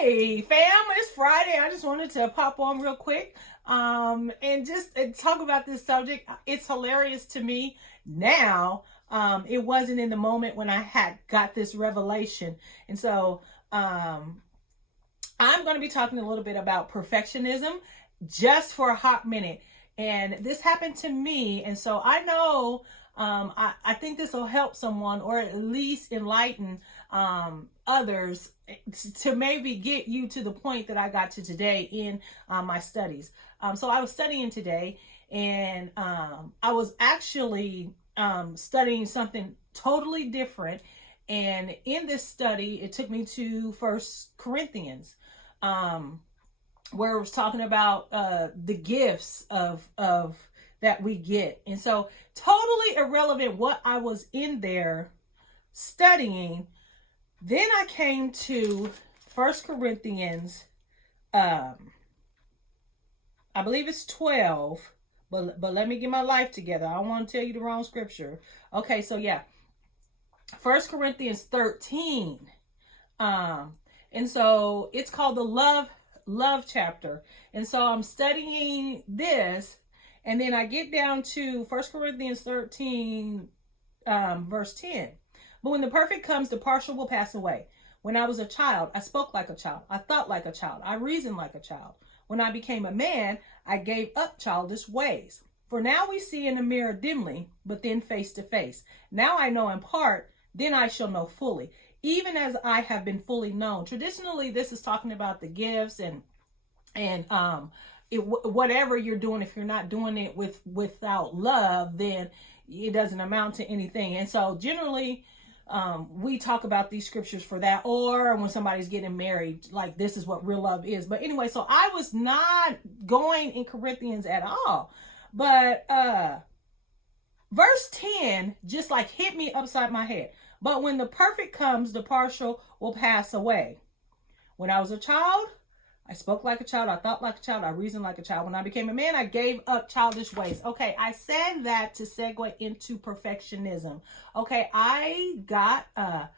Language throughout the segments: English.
Hey fam, it's Friday. I just wanted to pop on real quick and just talk about this subject. It's hilarious to me now. It wasn't in the moment when I had got this revelation. And so I'm going to be talking a little bit about perfectionism just for a hot minute. And this happened to me. And so I know I think this will help someone, or at least enlighten others, to maybe get you to the point that I got to today in my studies. So I was studying today, and I was actually studying something totally different. And in this study, it took me to First Corinthians, where it was talking about the gifts of that we get. And so totally irrelevant what I was in there studying. Then I came to First Corinthians, I believe it's 12, but let me get my life together. I don't want to tell you the wrong scripture. Okay, so yeah, First Corinthians 13. And so it's called the love chapter. And so I'm studying this, and then I get down to First Corinthians 13, verse 10. But when the perfect comes, the partial will pass away. When I was a child, I spoke like a child. I thought like a child. I reasoned like a child. When I became a man, I gave up childish ways. For now we see in a mirror dimly, but then face to face. Now I know in part, then I shall know fully, even as I have been fully known. Traditionally, this is talking about the gifts and whatever you're doing. If you're not doing it without love, then it doesn't amount to anything. And so generally, we talk about these scriptures for that, or when somebody's getting married, like this is what real love is. But anyway, so I was not going in Corinthians at all. But verse 10 just like hit me upside my head. But when the perfect comes, the partial will pass away. When I was a child, I spoke like a child. I thought like a child. I reasoned like a child. When I became a man, I gave up childish ways. Okay, I said that to segue into perfectionism. Okay, I got I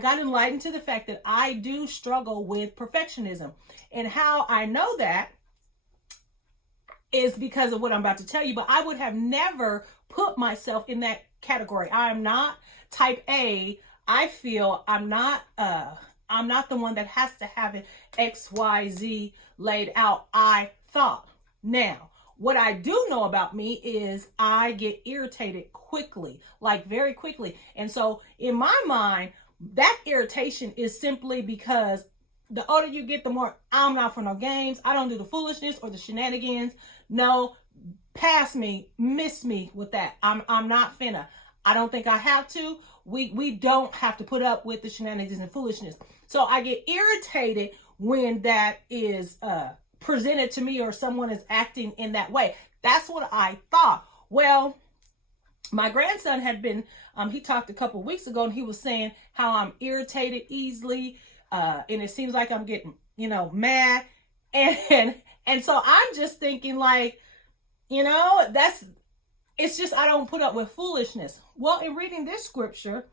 got enlightened to the fact that I do struggle with perfectionism. And how I know that is because of what I'm about to tell you, but I would have never put myself in that category. I am not type A. I feel I'm not the one that has to have it XYZ laid out. I thought. Now, what I do know about me is I get irritated quickly, like very quickly. And so in my mind, that irritation is simply because the older you get, the more I'm not for no games. I don't do the foolishness or the shenanigans. No, pass me, miss me with that. I'm not finna. I don't think I have to. We don't have to put up with the shenanigans and foolishness. So I get irritated when that is presented to me or someone is acting in that way. That's what I thought. Well, my grandson had been, he talked a couple weeks ago, and he was saying how I'm irritated easily. And it seems like I'm getting, mad. And so I'm just thinking like, it's just, I don't put up with foolishness. Well, in reading this scripture,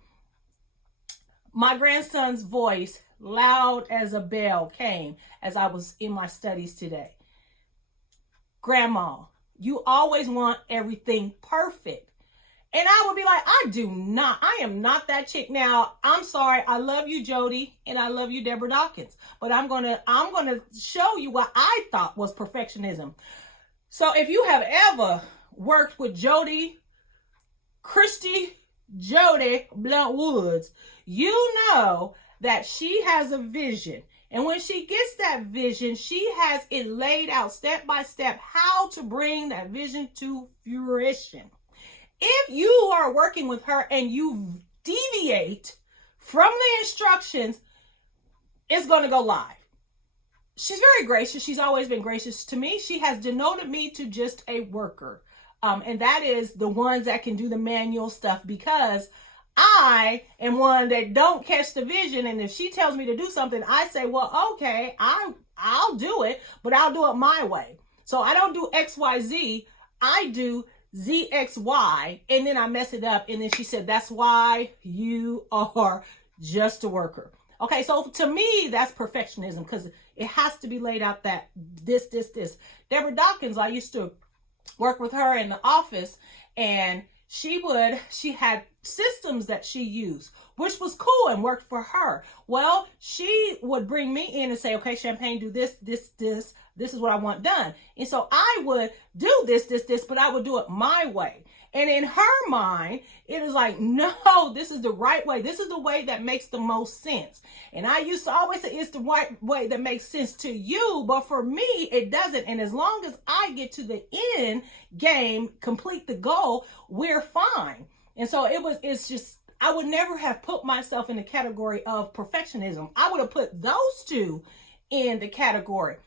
my grandson's voice, loud as a bell, came as I was in my studies today. Grandma, you always want everything perfect. And I would be like, I am not that chick. Now, I'm sorry. I love you, Jody, and I love you, Deborah Dawkins. But I'm gonna show you what I thought was perfectionism. So if you have ever worked with Christy Jody Blunt Woods, you know that she has a vision. And when she gets that vision, she has it laid out step by step how to bring that vision to fruition. If you are working with her and you deviate from the instructions, it's going to go live. She's very gracious. She's always been gracious to me. She has denoted me to just a worker. And that is the ones that can do the manual stuff, because I am one that don't catch the vision. And if she tells me to do something, I say, well, okay, I'll do it, but I'll do it my way. So I don't do XYZ. I do ZXY, and then I mess it up. And then she said, that's why you are just a worker. Okay, so to me, that's perfectionism because it has to be laid out that this. Deborah Dawkins, I used to work with her in the office, and she had systems that she used, which was cool and worked for her. Well, she would bring me in and say, okay, Champagne, do this is what I want done. And so I would do this, but I would do it my way. And in her mind, it is like, no, this is the right way. This is the way that makes the most sense. And I used to always say it's the right way that makes sense to you, but for me, it doesn't. And as long as I get to the end game, complete the goal, we're fine. And so it's just, I would never have put myself in the category of perfectionism. I would have put those two in the category.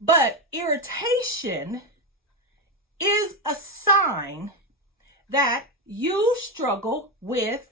But irritation is a sign that you struggle with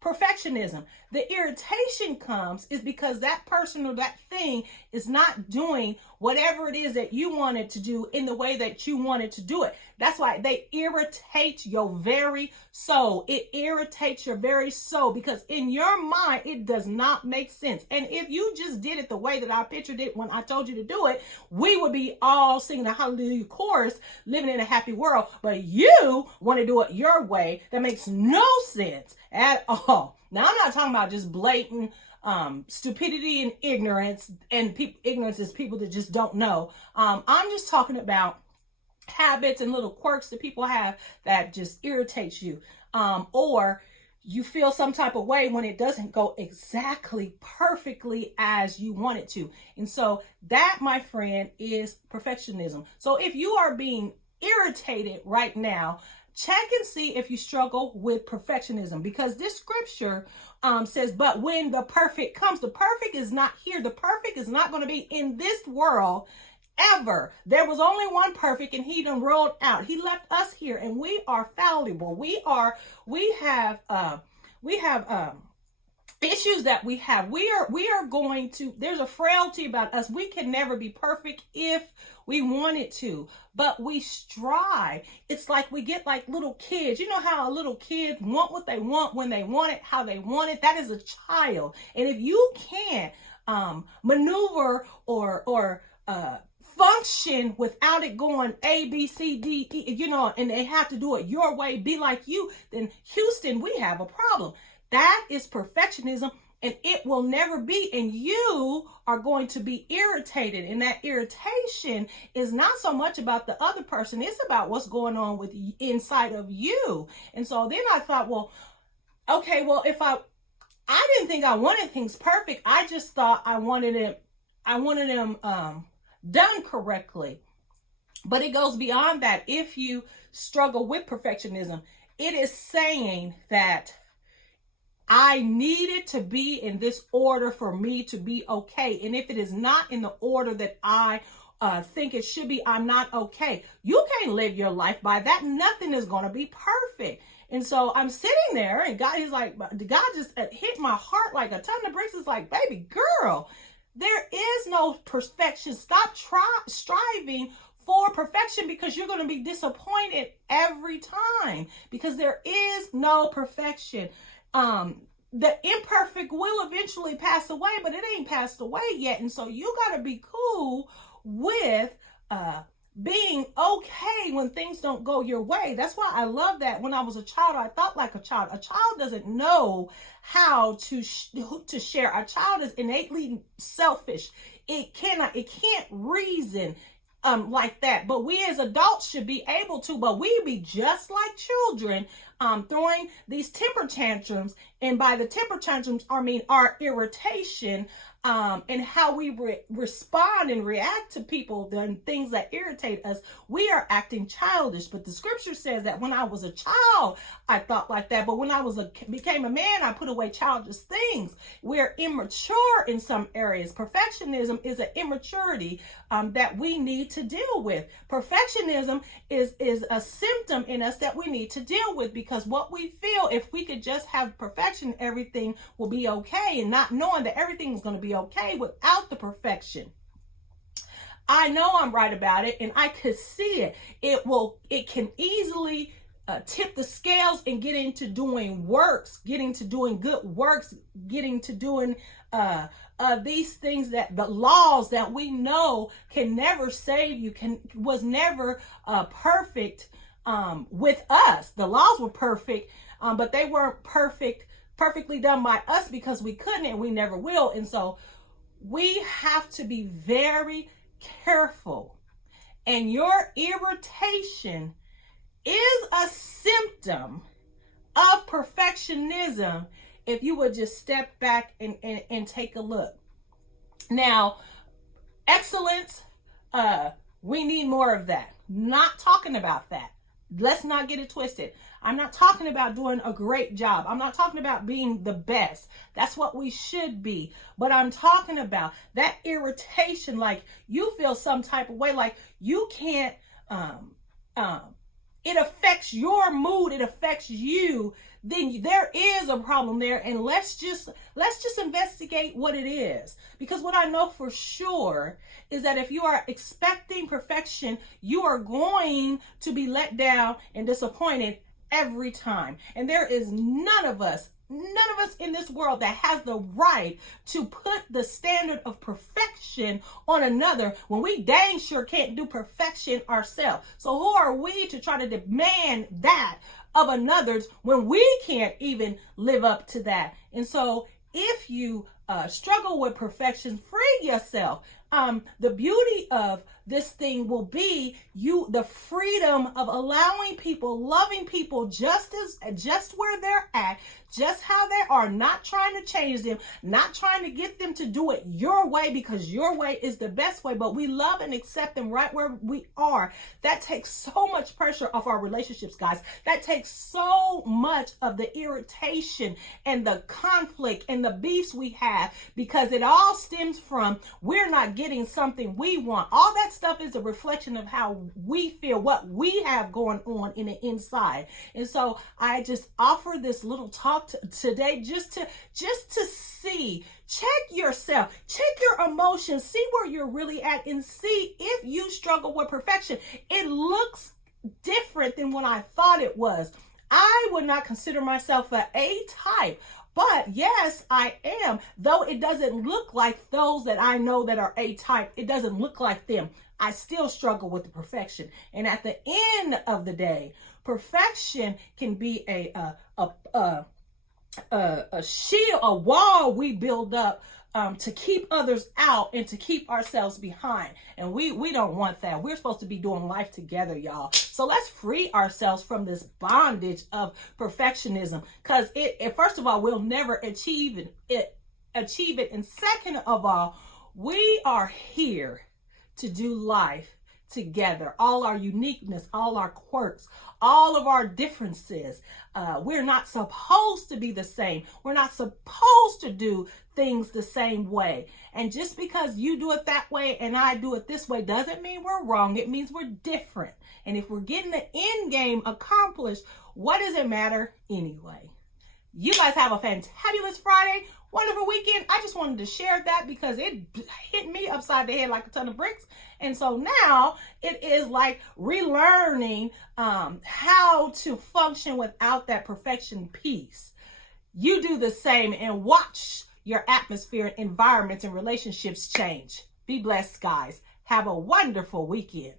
perfectionism. The irritation comes is because that person or that thing is not doing whatever it is that you want it to do in the way that you want it to do it. That's why they irritate your very soul. It irritates your very soul because in your mind, it does not make sense. And if you just did it the way that I pictured it when I told you to do it, we would be all singing a hallelujah chorus, living in a happy world. But you want to do it your way. That makes no sense at all. Now, I'm not talking about just blatant stupidity and ignorance, and ignorance is people that just don't know. I'm just talking about habits and little quirks that people have that just irritates you, or you feel some type of way when it doesn't go exactly perfectly as you want it to. And so that, my friend, is perfectionism. So if you are being irritated right now, check and see if you struggle with perfectionism, because this scripture says, but when the perfect comes, the perfect is not here. The perfect is not going to be in this world ever. There was only one perfect, and he done rolled out. He left us here, and we are fallible. We have issues that we have. We are going to, there's a frailty about us. We can never be perfect if we wanted to, but we strive. It's like we get like little kids. You know how a little kid want what they want, when they want it, how they want it. That is a child. And if you can't maneuver or function without it going A, B, C, D, E, and they have to do it your way, be like you, then Houston, we have a problem. That is perfectionism, and it will never be. And you are going to be irritated. And that irritation is not so much about the other person. It's about what's going on with inside of you. And so then I thought, well, okay, well, if I didn't think I wanted things perfect. I just thought I wanted them done correctly. But it goes beyond that. If you struggle with perfectionism, it is saying that I need it to be in this order for me to be okay. And if it is not in the order that I think it should be, I'm not okay. You can't live your life by that. Nothing is going to be perfect. And so I'm sitting there, and God just hit my heart like a ton of bricks. It's like, baby girl, there is no perfection. Stop striving for perfection, because you're going to be disappointed every time, because there is no perfection. The imperfect will eventually pass away, but it ain't passed away yet. And so you got to be cool with being okay when things don't go your way. That's why I love that when I was a child, I thought like a child. A child doesn't know how to share. A child is innately selfish. It can't reason like that. But we as adults should be able to, but we be just like children, throwing these temper tantrums. And by the temper tantrums, I mean our irritation, and how we respond and react to people, the things that irritate us. We are acting childish. But the scripture says that when I was a child, I thought like that. But when I became a man, I put away childish things. We're immature in some areas. Perfectionism is an immaturity that we need to deal with. Perfectionism is a symptom in us that we need to deal with, because what we feel, if we could just have perfection, everything will be okay, and not knowing that everything is going to be okay without the perfection. I know I'm right about it, and I could see it. It can easily tip the scales and get into doing works, getting to doing good works, getting to doing these things, that the laws that we know can never save you, was never perfect with us. The laws were perfect, but they weren't perfectly done by us, because we couldn't and we never will. And so we have to be very careful. And your irritation is a symptom of perfectionism, if you would just step back and take a look. Now, excellence, we need more of that. Not talking about that. Let's not get it twisted. I'm not talking about doing a great job. I'm not talking about being the best. That's what we should be. But I'm talking about that irritation, like you feel some type of way, like you can't, it affects your mood, it affects you. Then there is a problem there, and let's just investigate what it is. Because what I know for sure is that if you are expecting perfection, you are going to be let down and disappointed every time. And there is none of us in this world that has the right to put the standard of perfection on another when we dang sure can't do perfection ourselves. So who are we to try to demand that of another's when we can't even live up to that? And so if you struggle with perfection, free yourself. The beauty of this thing will be the freedom of allowing people, loving people just where they're at, just how they are, not trying to change them, not trying to get them to do it your way, because your way is the best way, but we love and accept them right where we are. That takes so much pressure off our relationships, guys. That takes so much of the irritation and the conflict and the beefs we have, because it all stems from we're not getting something we want. All that stuff is a reflection of how we feel, what we have going on in the inside. And so I just offer this little talk today just to see, check yourself, check your emotions, see where you're really at, and see if you struggle with perfection. It looks different than what I thought it was. I would not consider myself an A-type, but yes, I am. Though it doesn't look like those that I know that are A-type, it doesn't look like them. I still struggle with the perfection. And at the end of the day, perfection can be a shield, a wall we build up to keep others out and to keep ourselves behind. And we don't want that. We're supposed to be doing life together, y'all. So let's free ourselves from this bondage of perfectionism, because it first of all, we'll never achieve it. And second of all, we are here to do life together. All our uniqueness, all our quirks, all of our differences. We're not supposed to be the same. We're not supposed to do things the same way. And just because you do it that way and I do it this way doesn't mean we're wrong. It means we're different. And if we're getting the end game accomplished, what does it matter anyway? You guys have a fantabulous Friday, wonderful weekend. I just wanted to share that because it hit me upside the head like a ton of bricks. And so now it is like relearning how to function without that perfection piece. You do the same and watch your atmosphere, environments, and relationships change. Be blessed, guys. Have a wonderful weekend.